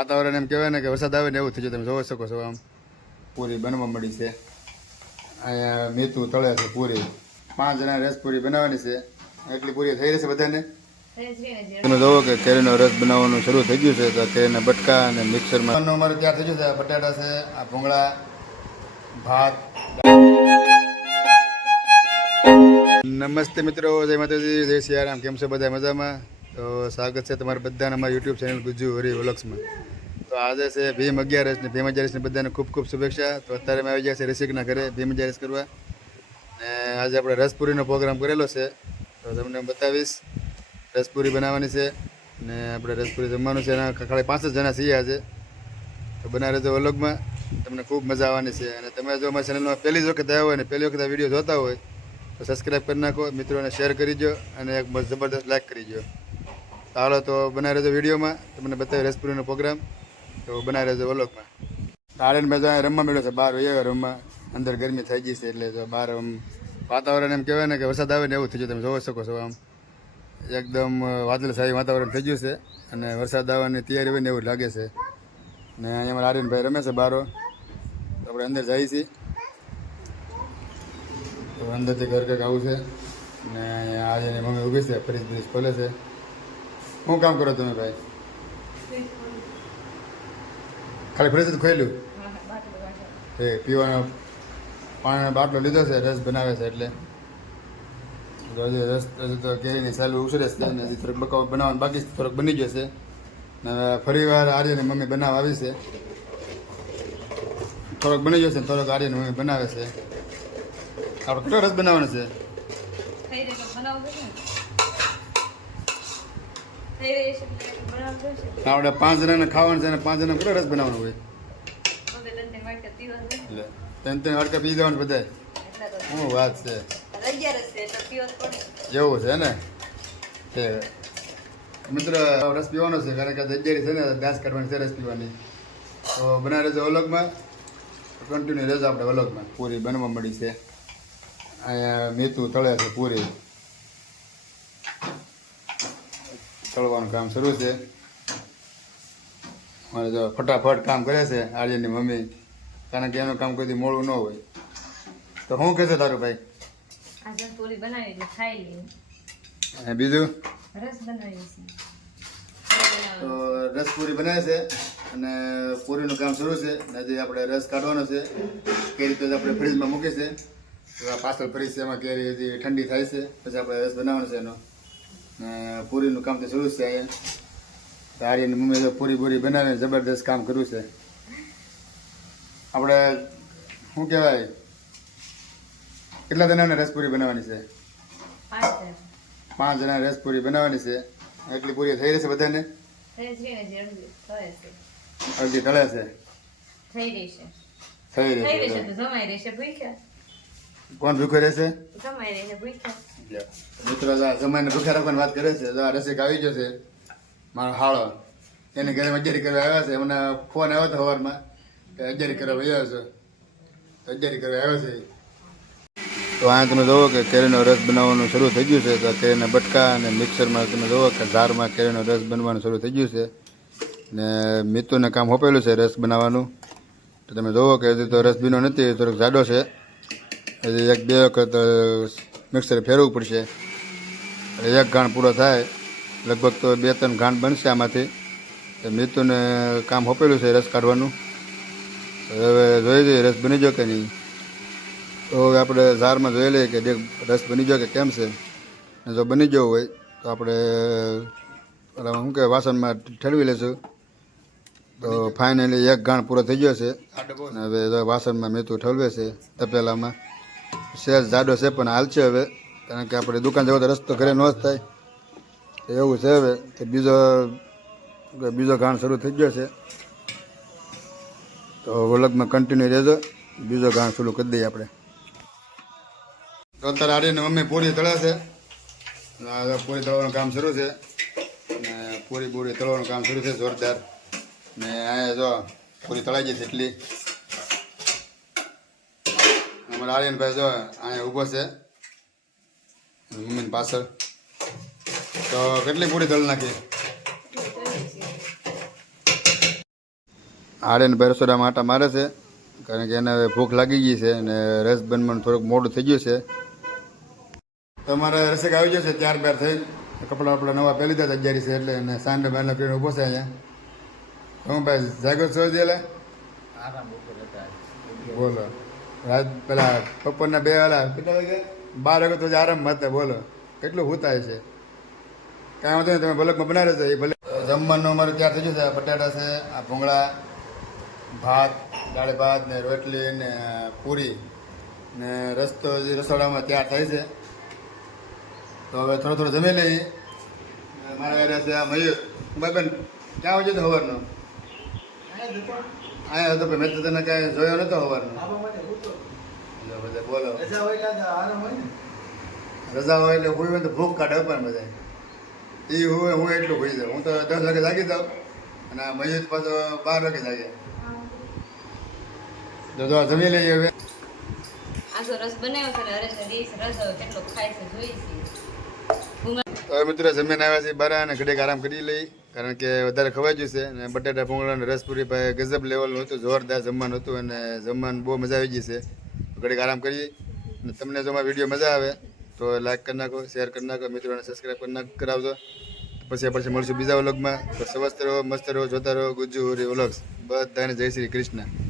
વાતાવરણ એમ કહેવાય ને કે વરસાદ આવે ને એવું થઈ જાય. તમે જોઈ શકો છો આમ. પૂરી બનવા મળી છે. અહીંયા મેથું તળે છે પૂરી. પાંચ જણા રસ પૂરી બનાવવાની છે. એટલી પૂરી થઈ રહેશે બધાને? તમે જોવો કે કેરીનો રસ બનાવવાનું શરૂ થઈ ગયું છે. તો કેરીના બટકા અને મિક્સરમાં અમારે તૈયાર થઈ ગયું છે. બટાટા છે, આ ભૂંગળા, ભાત. નમસ્તે મિત્રો. જય માતાજી. જય સિયારામ. કેમ છો બધા? મજામાં? તો સ્વાગત છે તમારા બધાને અમારા યુટ્યુબ ચેનલ ગુજુ હરી વ્લોગ્સમાં. તો આજે છે ભીમ અગિયારસ ને ભીમ અગિયારસને બધાને ખૂબ ખૂબ શુભેચ્છા. તો અત્યારે અમે આવી ગયા છે રસિકના ઘરે ભીમ અગિયારસ કરવા. ને આજે આપણે રસપુરીનો પ્રોગ્રામ કરેલો છે. તો તમને બતાવીશ. રસપુરી બનાવવાની છે ને આપણે રસપુરી જમવાનું છે. એના ખાલી પાંચ જ જણા છીએ આજે. તો બનાવી રહેજો વ્લોગમાં. તમને ખૂબ મજા આવવાની છે. અને તમે જો અમારી ચેનલમાં પહેલી જ વખત આવ્યા હોય ને પહેલી વખત વીડિયો જોતા હોય, તો સબસ્ક્રાઈબ કરી નાખો. મિત્રોને શેર કરી દો અને એક જબરદસ્ત લાઈક કરી દો તો હાલો, તો બનાવી રહેજો વિડીયોમાં. તમને બતાવી રસપુરીનો પ્રોગ્રામ તો બનાવી રહેજો વલોકમાં આડે મેં અહીંયા રમવા મળ્યો છે, બહાર વૈયા રમવા. અંદર ગરમી થઈ ગઈ છે, એટલે તો બહાર આમ વાતાવરણ એમ કહેવાય ને કે વરસાદ આવે ને એવું થઈ ગયું, તમે જોઈ શકો છો આમ. એકદમ વાદળછાયું વાતાવરણ થઈ ગયું છે, અને વરસાદ આવવાની તૈયારી હોય ને એવું લાગે છે. ને અહીંયા આર્યનભાઈ રમે છે બારો. આપણે અંદર જઈએ છીએ. તો અંદરથી ઘર કંઈક આવું છે. ને અહીંયા આજે મમ્મી ઊભી છે, ફ્રીજ બ્રિજ ખોલે છે. શું કામ કરો તમે ભાઈ? ખાલી ફ્રીજ જ ખોલ્યું એ પીવાનો પાણીનો બાટલો લીધો છે, રસ બનાવે છે એટલે. હજી રસ, હજી તો કેરીની સાલું ઉછરે છે અને હજી થોડોક બકાવ બનાવવાનું બાકી થોડોક બની ગયો છે. ને હવે ફરી વાર આર્યની મમ્મી બનાવવા આવી છે. થોડોક બની ગયો છે થોડોક આર્યની મમ્મી બનાવે છે. આપણે કેટલો રસ બનાવવાનો છે થઈ રહી તો બનાવજો ને થઈ રહી છે એટલે બનાવજો છે આપણે પાંચ જણાને ખાવાનું છે અને પાંચ જણા કેટલો રસ બનાવવાનો હોય. ત્રણ ત્રણ હડકા પી દેવાનું બધાય. એટલા શું વાત છે. જેવું છે ને? તે મિત્ર રસ પીવાનો છે કારણ કે અગિયારી છે ને ડાન્સ કરવાની છે રસ પીવાની. તો બનાવી રહેજો અલગમાં. કન્ટિન્યુ રહેજો આપણે અલગમાં. પૂરી બનવા મળી છે. અહીંયા મેથું તળે છે પૂરી. તળવાનું કામ શરૂ છે. અને જો ફટાફટ કામ કરે છે આર્યનની મમ્મી. કારણ કે એનું કામ કોઈ મોડું ન હોય. તો શું કહેશો તારું ભાઈ? પૂરી બનાવી એટલે ખાઈ લેવું અને બીજું? રસ બનાવી છે તો રસ પૂરી બનાવે છે અને પૂરીનું કામ શરૂ છે. અને હજી આપણે રસ કાઢવાનો છે. કેરી તો આપણે ફ્રીજમાં મૂકી છે. પાછળ ફ્રીજ છે એમાં કેરી હજી ઠંડી થાય છે. પછી આપણે રસ બનાવવાનો છે એનો. પૂરીનું કામ તો શરૂ છે અહીંયા. તો મમ્મી તો પૂરી પૂરી બનાવીને જબરદસ્ત કામ કર્યું છે. આપણે શું કહેવાય? કેટલા જણાને રસપુરી બનાવવાની છે? પાંચ જણા. રસપૂરી બનાવવાની છે. એટલી પૂરી થઈ રહેશે બધાને? રહી અડધી ઢળે છે? થઈ રહી છે. થઈ રહેશે રહેશે જમાઈ રહેશે ભૂખ્યા. કોણ ભૂખો રહેશે? મિત્રો આ સમયને ભૂખ્યા રાખવાની વાત કરે છે આ રસિક આવી જશે મારો હાળો. એને ઘરે અગિયારી કરવા આવ્યા છે એમને ફોન આવ્યો હતો સવારમાં કે અગિયારી કરવા આવ્યો છે. તો અગિયારી કરવા આવ્યો છે. તો અહીંયા તમે જુઓ કે કેરીનો રસ બનાવવાનું શરૂ થઈ ગયું છે તો કેરીના બટકા અને મિક્સરમાં તમે જુઓ કે ધારમાં કેરીનો રસ બનવાનું શરૂ થઈ ગયું છે. ને મિત્રોને કામ હોપેલું છે રસ બનાવવાનું. તો તમે જુઓ કે હજી તો રસ બીનો નથી થોડોક જાડો છે. હજી એક બે વખત મિક્સર ફેરવવું પડશે. એક ઘાણ પૂરો થાય. લગભગ તો બે ત્રણ ઘાણ બનશે આમાંથી. મિતુને કામ હોપેલું છે રસ કાઢવાનું. હવે જોઈ જોઈએ રસ બની ગયો કે નહીં. તો હવે આપણે ઝારમાં જોઈ લઈએ કે રસ બની ગયો કે કેમ છે. જો બની ગયો હોય તો આપણે શું કે વાસણમાં ઠેરવી લઈશું. તો ફાઇનલી એક ઘાણ પૂરો થઈ ગયો છે. હવે વાસણમાં મેથું ઠલવે છે તપેલામાં. સહેજ જાડો છે, પણ હાલ છે હવે. કારણ કે આપણે દુકાન જવો તો રસ્તો ઘરે ન જ થાય. એવું છે હવે તો બીજો બીજો ઘાણ શરૂ થઈ ગયો છે. તો વલગમાં કન્ટિન્યુ રહેજો. બીજો ઘાણ શરૂ કરી દઈએ આપણે. તો અત્યારે આડીને મમ્મી પૂરી તળાશે પૂરી તળવાનું કામ શરૂ છે. ને પૂરી પૂરી તળવાનું કામ શરૂ છે, જોરદાર. ને અહીંયા જો પૂરી તળાઈ છે એટલી. અમારા આર્યનભાઈ જો અહીંયા ઊભો છે. મમ્મીની પાછળ. તો કેટલી પૂરી તળ નાખી? આર્યનભાઈ ભાઈ રસોડામાં આટા મારે છે. કારણ કે એને ભૂખ લાગી ગઈ છે અને રસ બનવાનું થોડુંક મોડું થઈ ગયું છે. તમારે રસક આવી છે ત્યાર બાર થઈ કપડાં વપડા નવા પહેલી દાદા અગિયારી છે એટલે અને સાંજે બહારના કરીને ઊભો છે અહીંયા. હું ભાઈ જાગૃત છો એટલે? બોલો. રાત પેલા બપોરના બે વાળા કેટલા વાગે? બાર વાગે તો આરામ હતા બોલો. કેટલું હુતાય છે. કાંઈ વાંધો નહીં તમે ભલકમાં બનાવ્યો છે એ ભલે. જમવાનું અમારું તૈયાર થઈ ગયું છે. બટાટા છે આ ભૂંગળા ભાત દાળ ભાત ને રોટલી ને પૂરી. ને રસ્તો જે રસોડામાં તૈયાર થાય છે. તો હવે થોડો થોડો જમી લઈએ. મારા ઘરે છે આ મયુર. ભાઈ બેન ક્યાં આવજો તો સવારનો અહીંયા હતો મેં તો તને કાંઈ જોયો નતો સવારનો બધા બોલો. રજા હોય એટલે હું હોય તો ભૂખ કાઢે પણ બધા એ હું હું એટલું હોઈ જાઉં. હું તો દસ વાગે જાગી જાઉં અને આ મયુર પાછો બાર વાગે જાગે. તો જમી લઈએ હવે. આ રસ બનાવ્યો છે ને હરેશ રસ હવે કેટલો ખાય છે જોઈ છે. હવે મિત્રો જમીન આવ્યા છે બરા અને ઘડીક આરામ કરી લઈ કારણ કે વધારે ખવાઈ ગયું છે અને બટાટા, ભૂંગળા અને રસપુરી ભાઈ ગજબ લેવલનું હતું, જોરદાર જમવાનું હતું અને જમવાનું બહુ મજા આવી ગઈ છે. ઘડીક આરામ કરીએ અને તમને જો વીડિયો મજા આવે તો લાઈક કરી નાખો શેર કરી નાખો, મિત્રોને સબસ્ક્રાઈબ કરી નાખ કરાવજો. પછી પછી મળશું બીજા વ્લોગમાં તો સ્વસ્થ રહો, મસ્ત રહો, જોતા રહો, ગુજ્જુ વ્લોગ્સ બધાને જય શ્રી કૃષ્ણ.